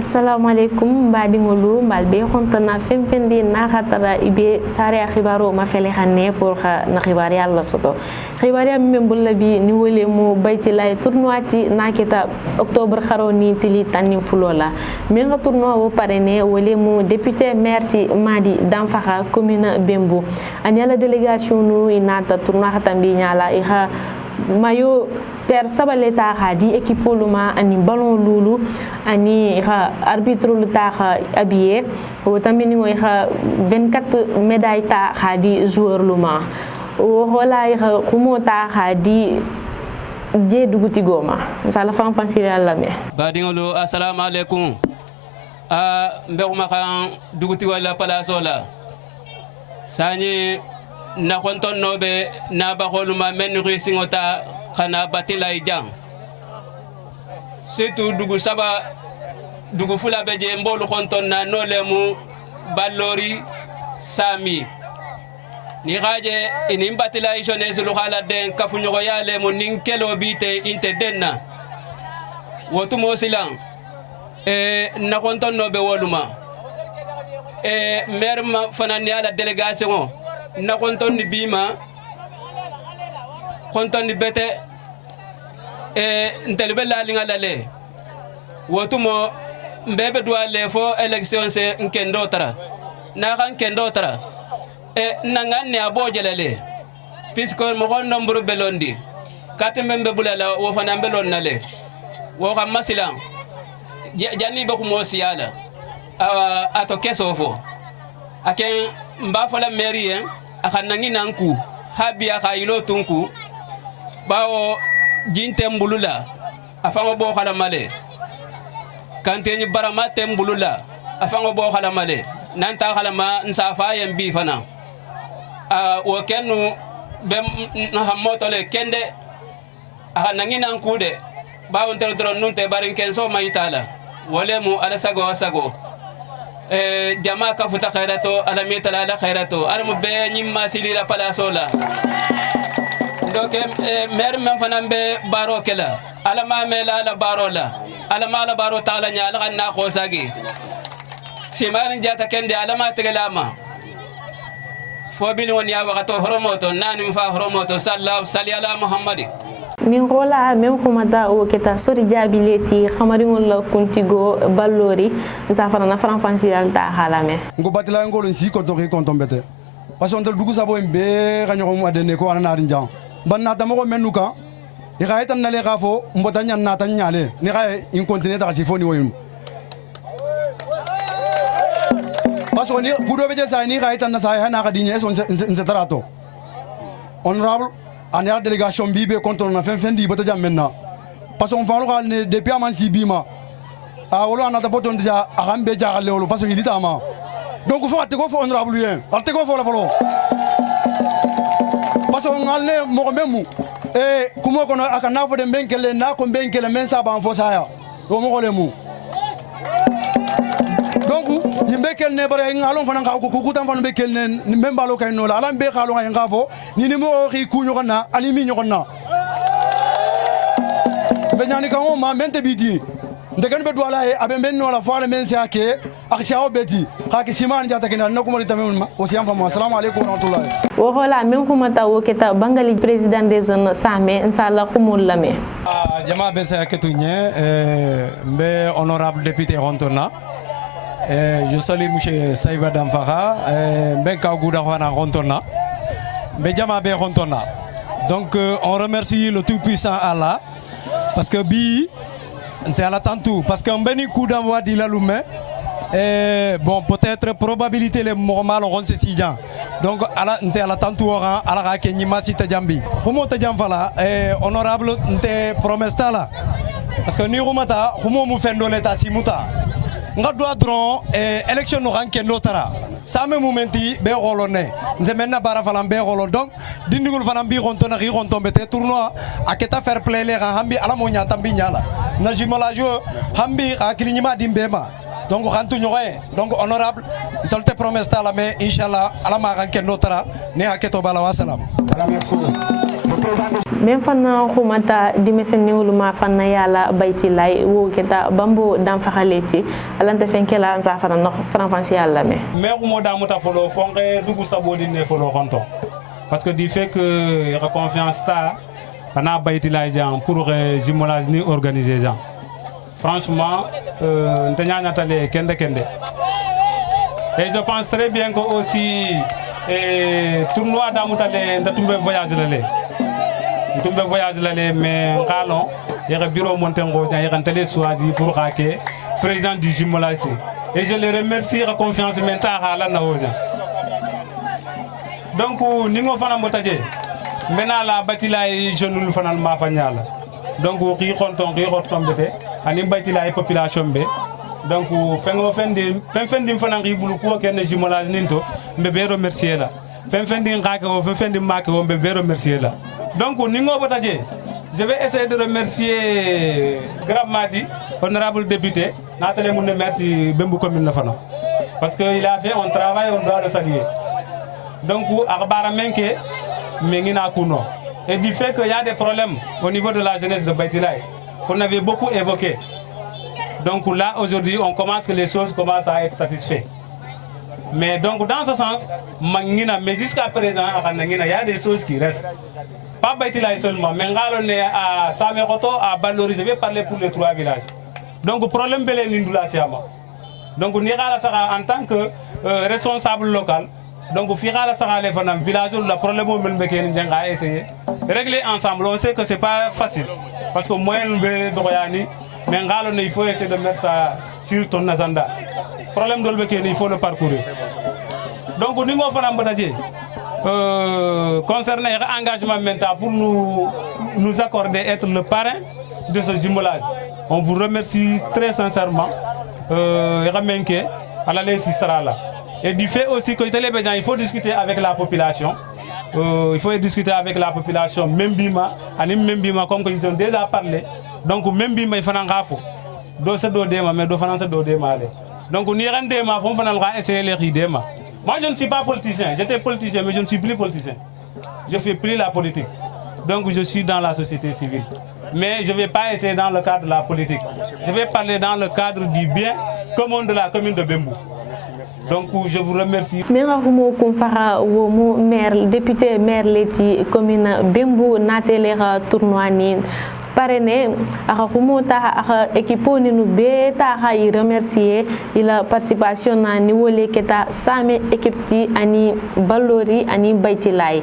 Assalamualaikum badingolu malbe xontana fempendi na khatara ibe sare khibaro ma fele xane pour na xibari Allah soto xibari am membulla bi ni wole mo bayti lay tournoiti na kita octobre kharo ni tili tanim fulola mi nga tournoi wo parrainé wole mo député maire ti madi damfaxa commune Bembu ani la délégation nu inata tournoi khatambi nyala iha mayo per sabaleta khadi équipe luma ani ballon lulu ani kha arbitre lu ta kha habillé o tambini ngoy kha 24 médailles ta khadi joueur luma o hola kha khumo ta khadi je duguti goma sala fam fansile alla me badingolo assalamu alaikum mbekuma kan duguti wala palasola sani na konton nobe na bakoluma men risingota kana batila ijang surtout dugu saba dugu fula beje mbolu konton na nolemu ballori sami ni gaje ini batila ijone sulu khala den kafunyo yale mo nin kelo bite inte denna wotu mo silang na konton nobe woluma merma fanani ala délégation na konton ni bima konton ni bete ntelbe la linga lale wotumo mbebe duale fo election se nkendo tara na kan kendo tara nangan ne aboje lale puisque mo gon nombre belondi katembe bulala wo fana belon nale wo kam masilan jani be ko mo siala ato kesofo aken mba fola mairie akan nangi nanku habia khayilo tunku bawo jinte mbulula afango bo khala male kanteni barama tembulula afango bo khala male nanta khala ma nsafa yembi fana wo kenu bem na hamoto le kende akan nangi nanku de bawo ntero dron nunte barin kenso mayitala wolemu ala sago jama ka futa khairato ala metala ala khairato armu be nyimma silila pala sola donc mer men fanam be baro kala ala ma mela ala barola ala ma ala baro taala nya ala kanna ko sagi simarin jata kende ala ma tegelama fo bin won ya waqato horomoto nani fa horomoto sallallahu salli ala muhammadi min rola même kumata o keta sori jabileti khamari ngol kuntigo ballori safana na franfansi alta halame ngo batila ngol nsi ko to bete parce on dugu sabo mbe ganyo mo adene ko ana rinjan banna tamo ko menuka e ga etan nale gafo mbota nyan na tan nyale ni ga in continue ta sifoni woyum parce on ni gudo be sa ni ga etan na sa hana ga dinye son se tarato honorable en la délégation bibe contre on a fait di bota jamena parce qu'on va le depuis amansi bima wolo anata boton dia arambe jaale wolo parce que il tama donc faut te go faut honorable bien te go faut la folo parce qu'on allait mo memu kumo kono akana fo de benkele na ko benkele men sa ban fo saya do mo ko le mu donc ni bekel ne bare ngalon fana nga ko kutan fana bekel ne memba lo kay no la ala be khalo nga ngafo ni ni mo ri kunyo kana ali mi nyokona be nyani kan o ma mente bidi ndegen be douala e abe men no la fo ala men se ake aksha o beti khaki siman jata kina na ko mari tamem o siam famo assalamu alaykum wa rahmatullahi wo hola men ko mata wo keta bangali président des zones same inshallah khumul lame jama be se aketunye mbe honorable député Rontona. Je salue M. Saïba Damfara, Benka Gouda Rontona, Benjama Be Rontona. Donc on remercie le Tout-Puissant Allah parce que c'est à l'attente tout. Parce qu'un béni coup d'envoi dit la Loumé, bon peut-être probabilité les normales on se sijan. Donc c'est à l'attente tout à la Kenyima Sita Jambi. Comment te Jamfala, honorable te promesse là. Parce que ni Rumata, Humo Moufendo l'État Simuta. Nga doit dron élection no ranke notara same momenti be rolone nze menna bara falam be rolo donc dindigul fanam bi ronto na ri ronto bete tournoi aketa fair play le hambi ala mo nyata bi nyala na jimala jo hambi akilinyima dimbema donc rantu nyoy donc honorable tolte promesse la mais inchallah ala ma ranke notara ne aketo bala wasalam merci men fanna khumata dimesen wuluma fanna yala bayti lay wo keta bambo dam fakhaleti alanta fenkela anza fana no franfansi yalla me ko da muta folo fonke dugu sabodi ne folo konto parce que du fait que confiance ta ana bayti lay jang pour jumelage ni organiser jang franchement ntanya tale kende et je pense très bien que aussi tournoi da muta de ndatumbe voyage lale mais ngalon yere bureau montengo jan yere télé choisi pour raquer président du jumelage et je le remercie la confiance menta hala na hoja donc ningo fana motaje mena la batila e jeune fanal ma fanyala donc ri xonton bete ani batila e population be donc fengo fendi fana ri bulu ko ken jumelage ninto mbe be remercier la fendi ngaka o fendi make o mbe be remercier la donc je vais essayer de remercier Grand Madi, honorable député, Nathalie Mounemerti Bembou commune de Fana. Parce qu'il a fait un travail, on doit le saluer. Donc, Arbara Menke, Mengina Kuno. Et du fait qu'il y a des problèmes au niveau de la jeunesse de Baïtilaï, qu'on avait beaucoup évoqué. Donc là, aujourd'hui, on commence que les choses commencent à être satisfaites. Mais donc, dans ce sens, mais jusqu'à présent, il y a des choses qui restent. Pas Baïtilaï seulement, mais à Sameroto, à Bandori, je vais parler pour les 3 villages. Donc, le problème est l'Indoula Siama. Donc, en tant que responsable local, donc, au fur et à mesure, les villages, le problème est essayer de régler ensemble. On sait que ce n'est pas facile. Parce que moi, mais il faut essayer de mettre ça sur ton agenda. Le problème de il faut le parcourir. Donc, nous avons concernant l'engagement mental pour nous accorder être le parrain de ce jumelage. On vous remercie très sincèrement. Et du fait aussi que il faut discuter avec la population. Il faut discuter avec la population, même Bima, comme ils ont déjà parlé. Donc, même Bima, il faut en faire. Donc, nous allons essayer les rides. Moi, je ne suis pas politicien. J'étais politicien, mais je ne suis plus politicien. Je ne fais plus la politique. Donc, je suis dans la société civile. Mais je ne vais pas essayer dans le cadre de la politique. Je vais parler dans le cadre du bien commun de la commune de Bembou. Donc, je vous remercie. Merahumo Kumfara, maire, député maire Leti, commune Bembou, Natelera, Tournoani. Parrainé à équipe nous beta à remercier la participation na niveau keta same équipe ani balori ani baitilai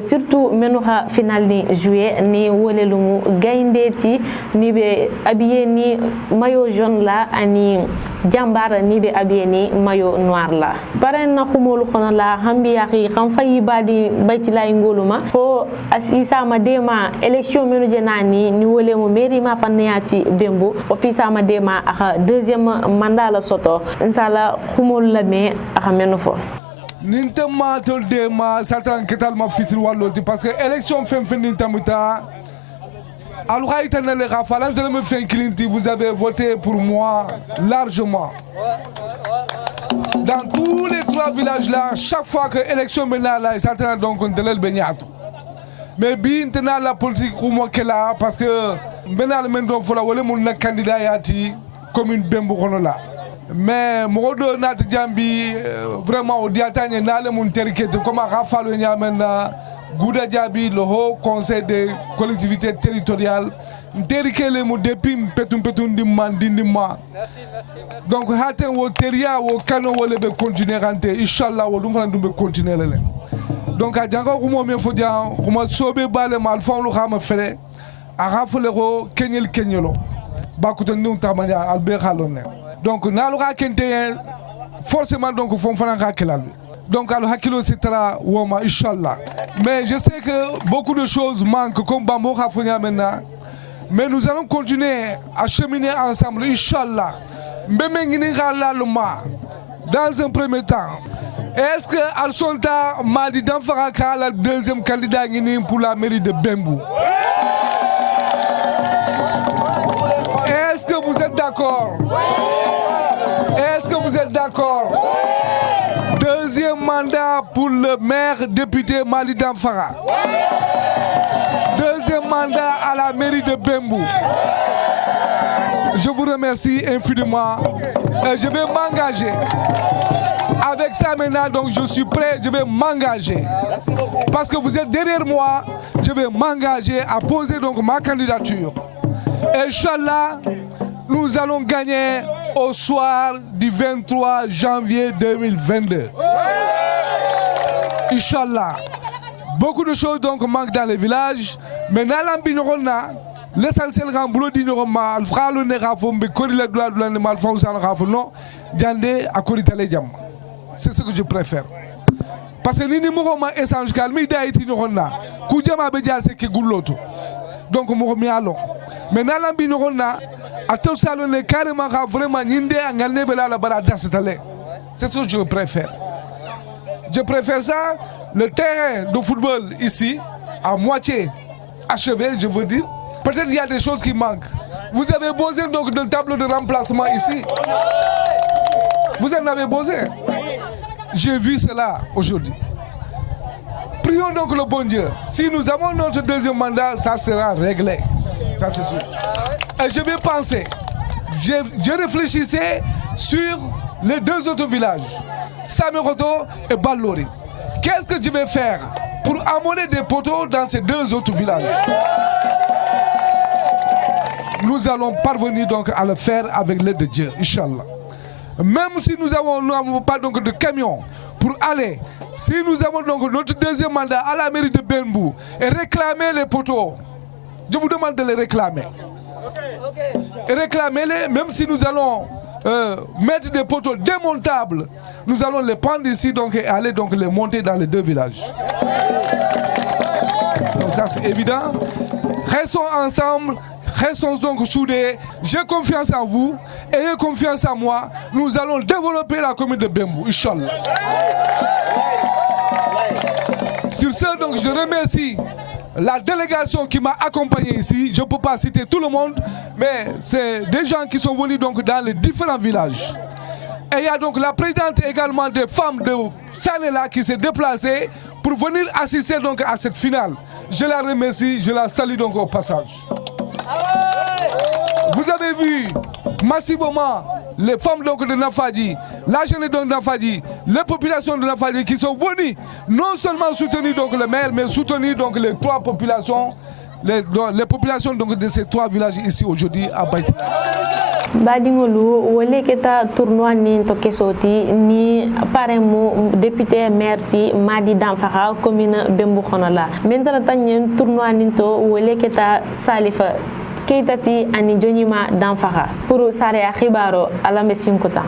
surtout menuha final ni juillet ni wole lumu gaindeti ni be habillé ni maillot jaune la ani jambar ni be habillé ni maillot noir la parrain na khumul khona la hambi yaki xam fayi badi baitilai ngoluma ko asisa madema élection menu jenani ni wole mo mairie ma fanati Bembou office ma dema aka deuxième mandat la soto insala khumul la me aka menofo nintema tol dema satan ketal ma fitil walloti parce que élection fem nintamuta alors itanale rafalan de me fin clinti vous avez voté pour moi largement dans tous les 3 villages là chaque fois que élection mena là satan donc on delel beniato mais bien tenant la politique comme là parce que maintenant le mendon fola wala mon candidat yati commune Bembou kono là mais modo nat jambi vraiment au diatane nale mon territoire comme rafalo nyamena gouda diabi le haut conseil des collectivités territoriales terrikele mo depuis petum dimma donc haten wo teria wo kano wala be continuer renter inshallah wo dum fana dum be continuer le donc a janga ko mo men fodian ko ma sobe bale mal fawlu xama fele a rafle ko kenyelo bakuto ndum tamanya albe khalone donc nalu ka kente forcément donc fon fana ka kelal donc al hakilo sitara woma inshallah mais je sais que beaucoup de choses manquent comme bambo khafonya maintenant mais nous allons continuer à cheminer ensemble inshallah mbemengini khalaluma dans un premier temps. Est-ce que Alsonta Madi Danfaraka la deuxième candidat pour la mairie de Bembou? Est-ce que vous êtes d'accord? Est-ce que vous êtes d'accord? Deuxième mandat pour le maire député Madi Damfara. Deuxième mandat à la mairie de Bembou. Je vous remercie infiniment et je vais m'engager. Avec ça maintenant, donc je suis prêt, je vais m'engager. Parce que vous êtes derrière moi, je vais m'engager à poser donc ma candidature. Inch'Allah, nous allons gagner au soir du 23 janvier 2022. Inch'Allah. Beaucoup de choses donc manquent dans les villages, mais dans l'ambinorona, l'essentiel quand boulot d'inoroma, al fralo ne rafo mbe kori la doa doa ne mal fonsan rafo non, jande a kori tale jam. C'est ce que je préfère. Parce que ni mouvement échange calme d'aïti norona, kujama beja se ke gulloto. Donc mo mi alon. Mais dans l'ambinorona, à tout ça le carrément vraiment ninde angane bela la bara dasitale. C'est ce que je préfère. Je préfère ça. Le terrain de football ici, à moitié achevé, je veux dire. Peut-être qu'il y a des choses qui manquent. Vous avez besoin donc d'un tableau de remplacement ici. Vous en avez besoin. J'ai vu cela aujourd'hui. Prions donc le bon Dieu. Si nous avons notre deuxième mandat, ça sera réglé. Ça c'est sûr. Et je vais penser, je réfléchissais sur les deux autres villages, Sameroto et Ballori. Qu'est-ce que je vais faire pour amener des poteaux dans ces deux autres villages? Nous allons parvenir donc à le faire avec l'aide de Dieu, Inch'Allah. Même si nous n'avons pas donc de camion pour aller, si nous avons donc notre deuxième mandat à la mairie de Bembou et réclamer les poteaux, je vous demande de les réclamer. Et réclamez-les, même si nous allons mettre des poteaux démontables, nous allons les prendre ici donc, et aller donc les monter dans les deux villages. Donc ça c'est évident. Restons ensemble, restons donc soudés. J'ai confiance en vous, ayez confiance en moi. Nous allons développer la commune de Bembou, Inch'Allah. Sur ce, donc, je remercie la délégation qui m'a accompagné ici. Je ne peux pas citer tout le monde, mais c'est des gens qui sont venus donc dans les différents villages. Et il y a donc la présidente également des femmes de Sanela qui s'est déplacée pour venir assister donc à cette finale. Je la remercie, je la salue donc au passage. Vous avez vu massivement les femmes donc de Nafadi, la jeunesse de Nafadi, les populations de Nafadi qui sont venues non seulement soutenir donc le maire, mais soutenir donc les trois populations, les populations donc de ces trois villages ici aujourd'hui à Baïti. Badingolu wole keta tournoi ni to kesoti ni paremu député maire ti Madi Damfara commune Bembou Khonola mentara tanyen tournoi ni to wole keta Salifa Keitati ani Jonima Damfara pour Sare Khibaro ala Messim Kota.